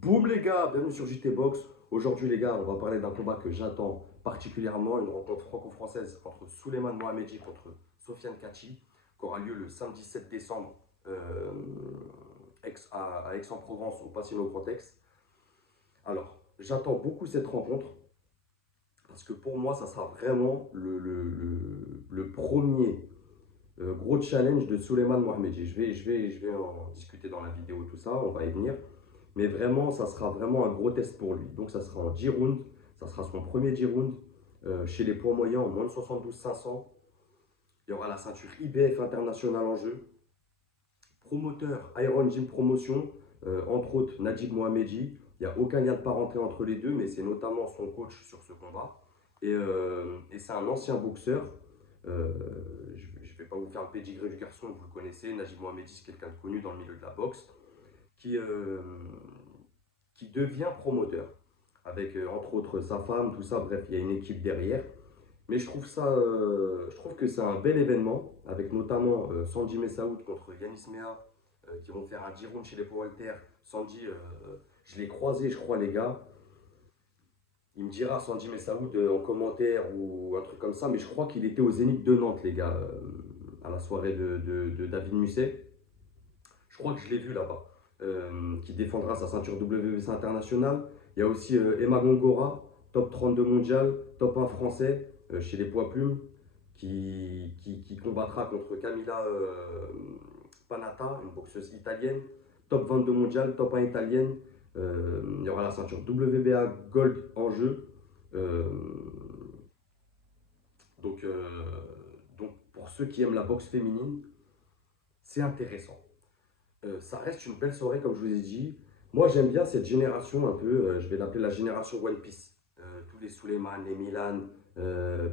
Boum les gars, bienvenue sur JT Box. Aujourd'hui les gars, on va parler d'un combat que j'attends particulièrement, une rencontre franco-française entre Souleymane Mohammedi contre Sofiane Kachi, qui aura lieu le samedi 7 décembre à Aix-en-Provence au Casino Protex. Alors, j'attends beaucoup cette rencontre parce que pour moi, ça sera vraiment le premier gros challenge de Souleymane Mohammedi. Je vais en discuter dans la vidéo, tout ça, on va y venir. Mais vraiment, ça sera vraiment un gros test pour lui. Donc ça sera en 10 rounds, ça sera son premier 10 rounds chez les poids moyens en moins de 72-500. Il y aura la ceinture IBF internationale en jeu. Promoteur Iron Gym Promotion, entre autres Najib Mohammedi. Il n'y a aucun lien de parenté entre les deux, mais c'est notamment son coach sur ce combat. Et c'est un ancien boxeur. Je ne vais pas vous faire le pedigree du garçon, vous le connaissez. Najib Mohammedi, c'est quelqu'un de connu dans le milieu de la boxe qui, euh, qui devient promoteur avec entre autres sa femme, tout ça. Bref, il y a une équipe derrière. Mais je trouve que c'est un bel événement avec notamment Sandy Messaoud contre Yanis Mea qui vont faire un 10 rounds chez les poids Walter. Sandy, je l'ai croisé, je crois, les gars. Il me dira Sandy Messaoud en commentaire ou un truc comme ça, mais je crois qu'il était au Zénith de Nantes, les gars, à la soirée de David Musset. Je crois que je l'ai vu là-bas, qui défendra sa ceinture WBC internationale. Il y a aussi Emma Gongora, top 32 mondial, top 1 français chez les poids plumes, qui combattra contre Camila Panatta, une boxeuse italienne, top 22 mondial, top 1 italienne. Il y aura la ceinture WBA Gold en jeu. Euh, donc, euh, donc, pour ceux qui aiment la boxe féminine, c'est intéressant. Ça reste une belle soirée, comme je vous ai dit. Moi, j'aime bien cette génération un peu, je vais l'appeler la génération One Piece. Tous les Suleiman, les Milan,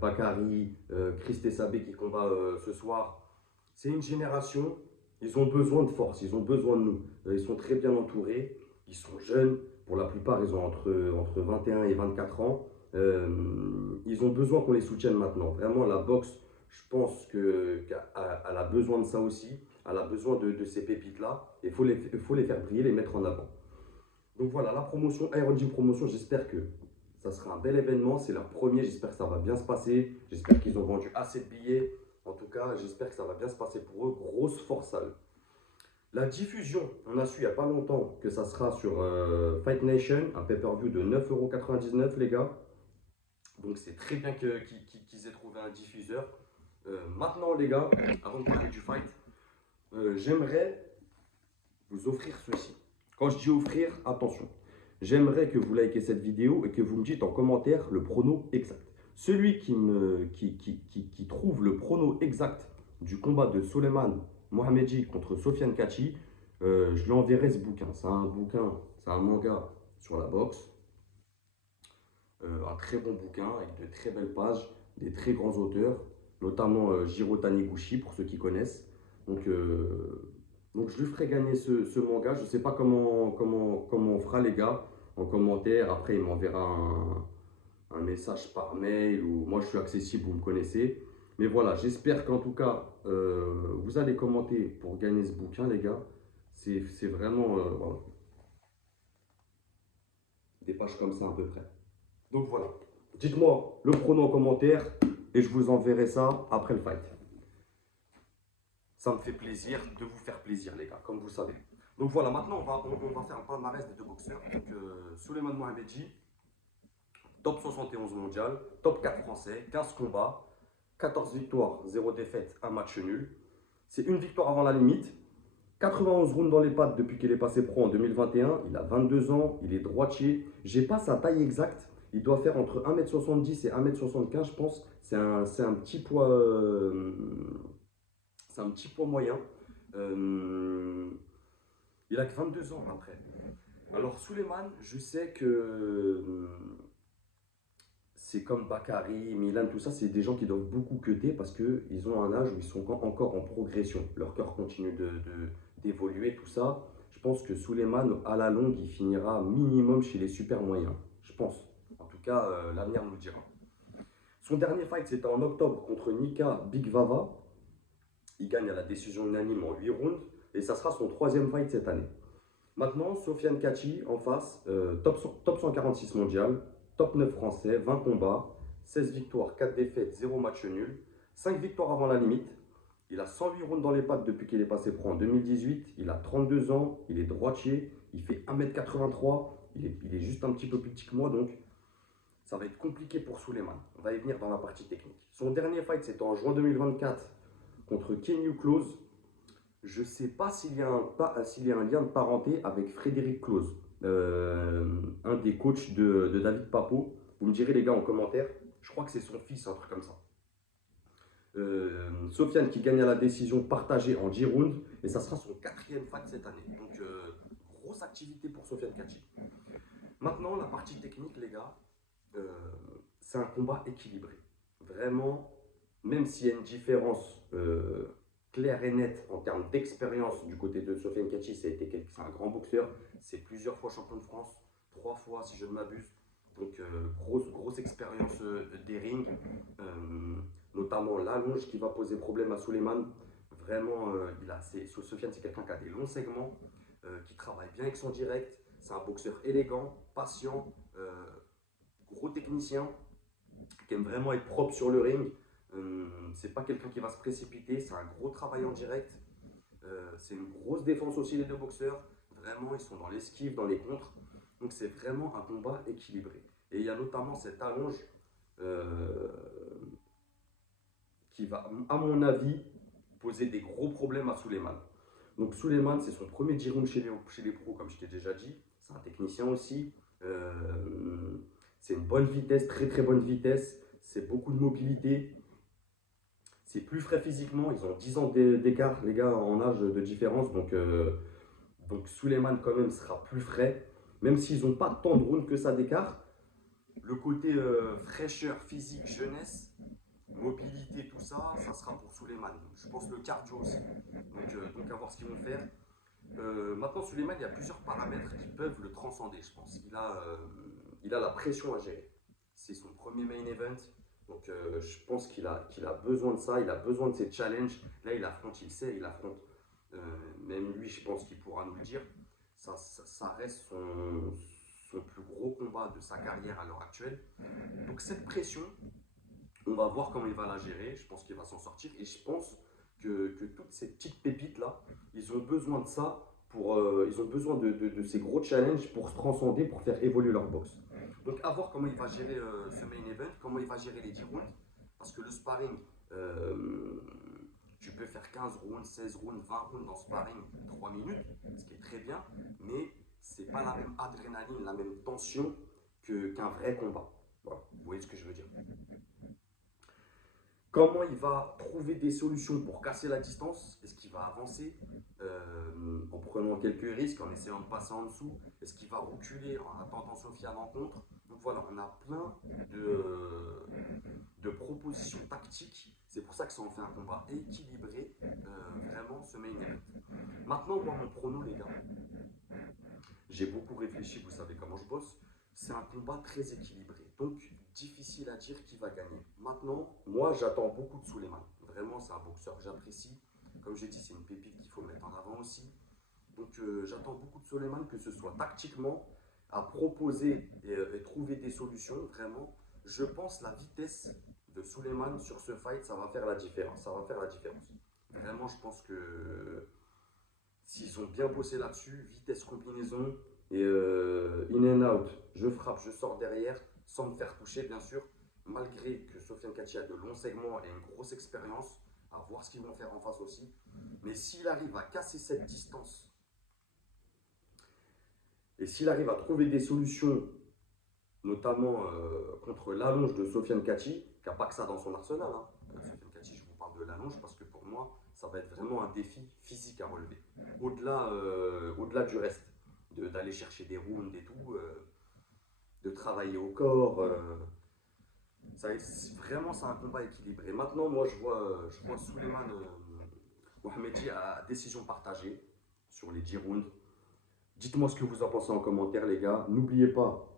Bakary, Chris Tessabé qui combat ce soir. C'est une génération, ils ont besoin de force, ils ont besoin de nous. Ils sont très bien entourés, ils sont jeunes. Pour la plupart, ils ont entre 21 et 24 ans. Ils ont besoin qu'on les soutienne maintenant. Vraiment, la boxe, je pense qu'elle a besoin de ça aussi. Elle a besoin de ces pépites-là. Il faut les faire briller, les mettre en avant. Donc voilà, la promotion, Iron Gym Promotion, j'espère que ça sera un bel événement. C'est leur premier, j'espère que ça va bien se passer. J'espère qu'ils ont vendu assez de billets. En tout cas, j'espère que ça va bien se passer pour eux. Grosse force à eux. La diffusion, on a su il n'y a pas longtemps que ça sera sur Fight Nation, un pay-per-view de 9,99 € les gars. Donc c'est très bien qu'ils aient trouvé un diffuseur. Maintenant les gars, avant de parler du fight, j'aimerais vous offrir ceci. Quand je dis offrir, attention. J'aimerais que vous likez cette vidéo et que vous me dites en commentaire le prono exact. Celui qui trouve le prono exact du combat de Souleymane Mohammedi contre Sofiane Kachi, je lui enverrai ce bouquin. C'est un manga sur la boxe. Un très bon bouquin avec de très belles pages, des très grands auteurs, notamment Jiro Taniguchi pour ceux qui connaissent. Donc, donc je lui ferai gagner ce manga. Je ne sais pas comment on fera les gars en commentaire. Après, il m'enverra un message par mail ou moi je suis accessible, vous me connaissez. Mais voilà, j'espère qu'en tout cas, vous allez commenter pour gagner ce bouquin les gars. C'est vraiment voilà, des pages comme ça à peu près. Donc voilà, dites-moi le pronom en commentaire et je vous enverrai ça après le fight. Ça me fait plaisir de vous faire plaisir les gars, comme vous savez. Donc voilà, maintenant on va faire un palmarès des deux boxeurs. Donc Souleymane Mohammedi, top 71 mondial, top 4 français, 15 combats, 14 victoires, 0 défaite, 1 match nul. C'est une victoire avant la limite. 91 rounds dans les pattes depuis qu'il est passé pro en 2021. Il a 22 ans, il est droitier. J'ai pas sa taille exacte. Il doit faire entre 1m70 et 1m75, je pense. C'est un petit poids, c'est un petit poids moyen. Il a que 22 ans après. Alors Souleymane, je sais que c'est comme Bakary, Milan, tout ça, c'est des gens qui doivent beaucoup cuter parce qu'ils ont un âge où ils sont encore en progression. Leur cœur continue d'évoluer, tout ça. Je pense que Souleymane, à la longue, il finira minimum chez les super moyens. Je pense. En tout cas, l'avenir nous le dira. Son dernier fight, c'était en octobre contre Nika Big Vava. Il gagne à la décision unanime en 8 rounds. Et ça sera son troisième fight cette année. Maintenant, Sofiane Kachi en face, top 146 mondial, top 9 français, 20 combats, 16 victoires, 4 défaites, 0 match nul, 5 victoires avant la limite. Il a 108 rounds dans les pattes depuis qu'il est passé pro en 2018. Il a 32 ans, il est droitier, il fait 1m83, il est juste un petit peu plus petit que moi, donc ça va être compliqué pour Souleymane. On va y venir dans la partie technique. Son dernier fight, c'était en juin 2024 contre Kenyu Close. Je ne sais pas s'il y a un lien de parenté avec Frédéric Close, un des coachs de David Papo. Vous me direz les gars en commentaire, je crois que c'est son fils, un truc comme ça. Sofiane qui gagne à la décision partagée en 10 rounds, et ça sera son 4e fight cette année. Donc grosse activité pour Sofiane Kachi. Maintenant la partie technique les gars, c'est un combat équilibré. Vraiment, même s'il y a une différence claire et nette en termes d'expérience du côté de Sofiane Kachi, c'est un grand boxeur, c'est plusieurs fois champion de France, 3 fois si je ne m'abuse. Donc grosse expérience des rings, notamment l'allonge qui va poser problème à Souleymane. Vraiment, Sofiane c'est quelqu'un qui a des longs segments, qui travaille bien avec son direct. C'est un boxeur élégant, patient, gros technicien, qui aime vraiment être propre sur le ring. C'est pas quelqu'un qui va se précipiter, c'est un gros travail en direct. C'est une grosse défense aussi les deux boxeurs. Vraiment, ils sont dans l'esquive, dans les contres. Donc c'est vraiment un combat équilibré. Et il y a notamment cette allonge qui va, à mon avis, poser des gros problèmes à Souleymane. Donc Souleymane, c'est son premier 10 rounds chez les pros, comme je t'ai déjà dit. C'est un technicien aussi. C'est une bonne vitesse, très bonne vitesse. C'est beaucoup de mobilité. C'est plus frais physiquement. Ils ont 10 ans d'écart, les gars, en âge de différence. Donc Souleymane, quand même, sera plus frais. Même s'ils n'ont pas tant de rounds que ça d'écart. Le côté fraîcheur, physique, jeunesse, mobilité, tout ça, ça sera pour Souleymane. Je pense le cardio aussi. Donc à voir ce qu'ils vont faire. Maintenant, Souleymane, il y a plusieurs paramètres qui peuvent le transcender, je pense. Il a la pression à gérer. C'est son premier main event. Donc je pense qu'il a besoin de ça, il a besoin de ces challenges. Là, il affronte, il sait, il affronte. Même lui, je pense qu'il pourra nous le dire. Ça reste son plus gros combat de sa carrière à l'heure actuelle. Donc cette pression, on va voir comment il va la gérer. Je pense qu'il va s'en sortir. Et je pense que toutes ces petites pépites-là, ils ont besoin de ça. Ils ont besoin de ces gros challenges pour se transcender, pour faire évoluer leur boxe. Donc à voir comment il va gérer ce main event, comment il va gérer les 10 rounds. Parce que le sparring, tu peux faire 15 rounds, 16 rounds, 20 rounds en sparring, 3 minutes, ce qui est très bien. Mais c'est pas la même adrénaline, la même tension qu'un vrai combat. Voilà, vous voyez ce que je veux dire. Comment il va trouver des solutions pour casser la distance? Est-ce qu'il va avancer en prenant quelques risques, en essayant de passer en dessous? Est-ce qu'il va reculer en attendant Sofiane en contre? Donc voilà, on a plein de propositions tactiques. C'est pour ça que ça en fait un combat équilibré, vraiment ce main event. Maintenant, moi, mon prono, les gars, j'ai beaucoup réfléchi, vous savez comment je bosse. C'est un combat très équilibré. Donc, difficile à dire qui va gagner. Maintenant, moi, j'attends beaucoup de Souleymane. Vraiment, c'est un boxeur que j'apprécie. Comme j'ai dit, c'est une pépite qu'il faut mettre en avant aussi. Donc, j'attends beaucoup de Souleymane, que ce soit tactiquement, à proposer et trouver des solutions. Vraiment, je pense la vitesse de Souleymane sur ce fight, ça va faire la différence. Ça va faire la différence. Vraiment, je pense que s'ils ont bien bossé là-dessus, vitesse, combinaison, et in and out, je frappe, je sors derrière, sans me faire toucher bien sûr, malgré que Sofiane Kachi a de longs segments et une grosse expérience, à voir ce qu'ils vont faire en face aussi. Mais s'il arrive à casser cette distance, et s'il arrive à trouver des solutions, notamment contre l'allonge de Sofiane Kachi, qui n'a pas que ça dans son arsenal, hein. Sofiane Kachi, je vous parle de l'allonge parce que pour moi, ça va être vraiment un défi physique à relever, au-delà du reste. D'aller chercher des rounds et tout, de travailler au corps. Vraiment, c'est un combat équilibré. Maintenant, moi, je vois Souleymane Mohamedi à décision partagée sur les 10 rounds. Dites-moi ce que vous en pensez en commentaire, les gars. N'oubliez pas,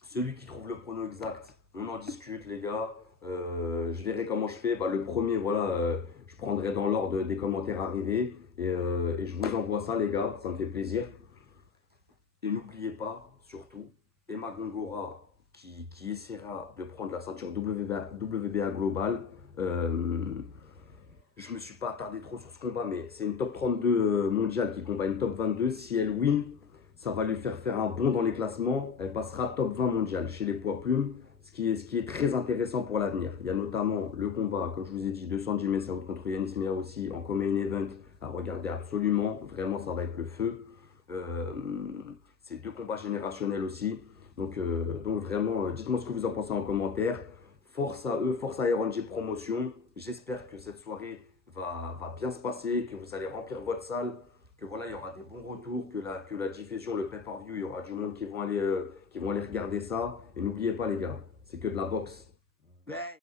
celui qui trouve le prono exact, on en discute, les gars. Je verrai comment je fais. Le premier, voilà, je prendrai dans l'ordre des commentaires arrivés et je vous envoie ça, les gars. Ça me fait plaisir. Et n'oubliez pas, surtout, Emma Gongora qui essaiera de prendre la ceinture WBA Global. Euh, je ne me suis pas attardé trop sur ce combat, mais c'est une top 32 mondiale qui combat une top 22. Si elle win, ça va lui faire un bond dans les classements. Elle passera top 20 mondial chez les poids plumes, ce qui est très intéressant pour l'avenir. Il y a notamment le combat, comme je vous ai dit, de Sandy Messaoud contre Yanis Mea aussi en co-main event à regarder absolument. Vraiment, ça va être le feu. Euh, c'est deux combats générationnels aussi. Donc vraiment, dites-moi ce que vous en pensez en commentaire. Force à eux, force à RNG Promotion. J'espère que cette soirée va bien se passer, que vous allez remplir votre salle, que voilà, il y aura des bons retours, que la diffusion, le pay-per-view, il y aura du monde qui vont aller regarder ça. Et n'oubliez pas les gars, c'est que de la boxe. Bang!